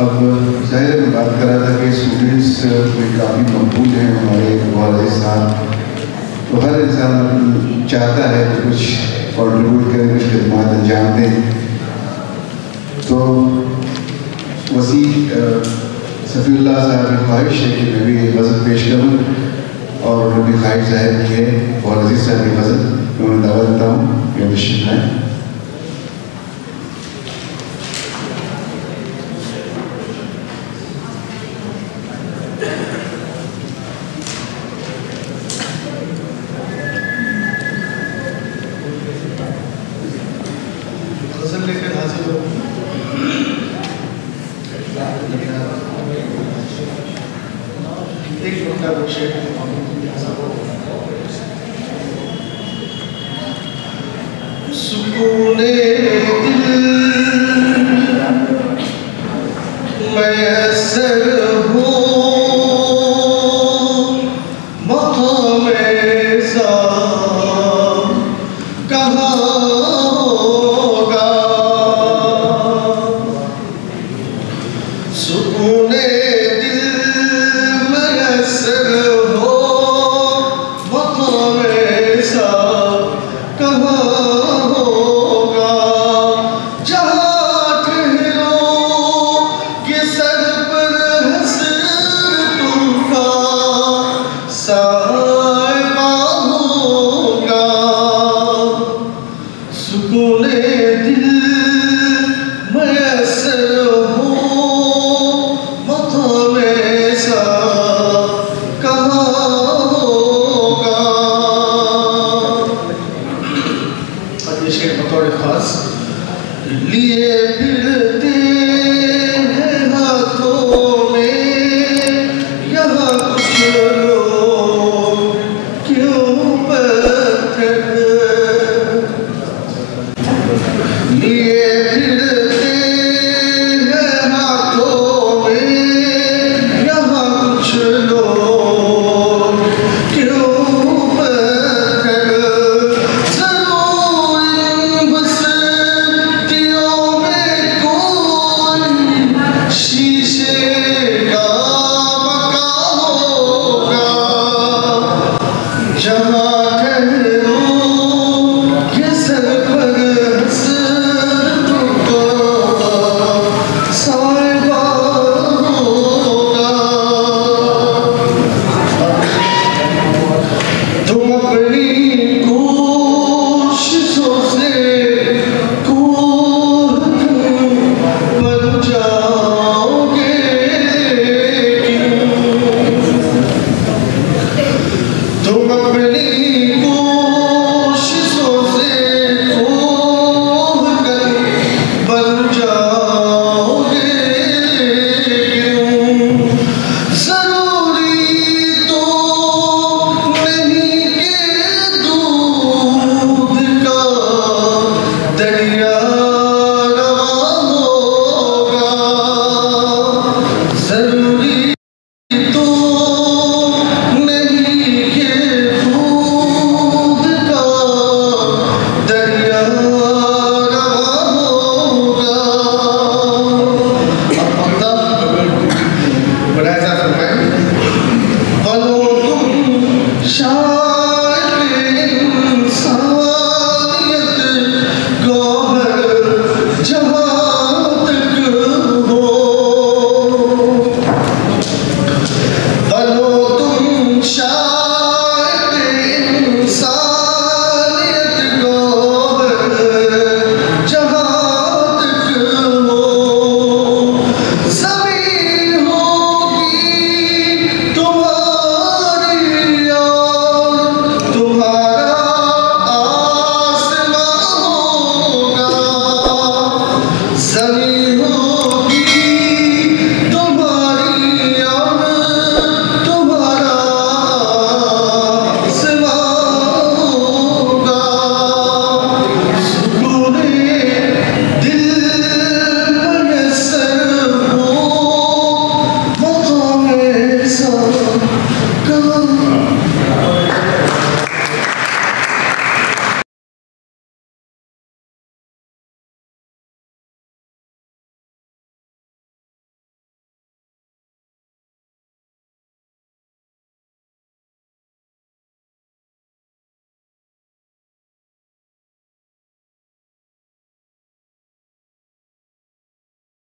अब ज़ाहिर में बात कर रहा था कि स्टूडेंट्स में काफ़ी मकबूल हैं हमारे वाले साहब। तो हर इंसान चाहता है कि कुछ कॉन्ट्रीब्यूट करें, कुछ खिदमत अंजाम दें। तो वसी सफ़ीउल्लाह साहब की ख्वाहिश है कि मैं भी गज़ल पेश करूँ और उन्होंने भी ख्वाहिश ज़ाहिर की है। और अजीज़ साहब की गज़ल मैं उन्हें दावा देता हूँ कि तशरीफ़ लाएँ। लेकर हाजिर हो। एक घंटा बख्शे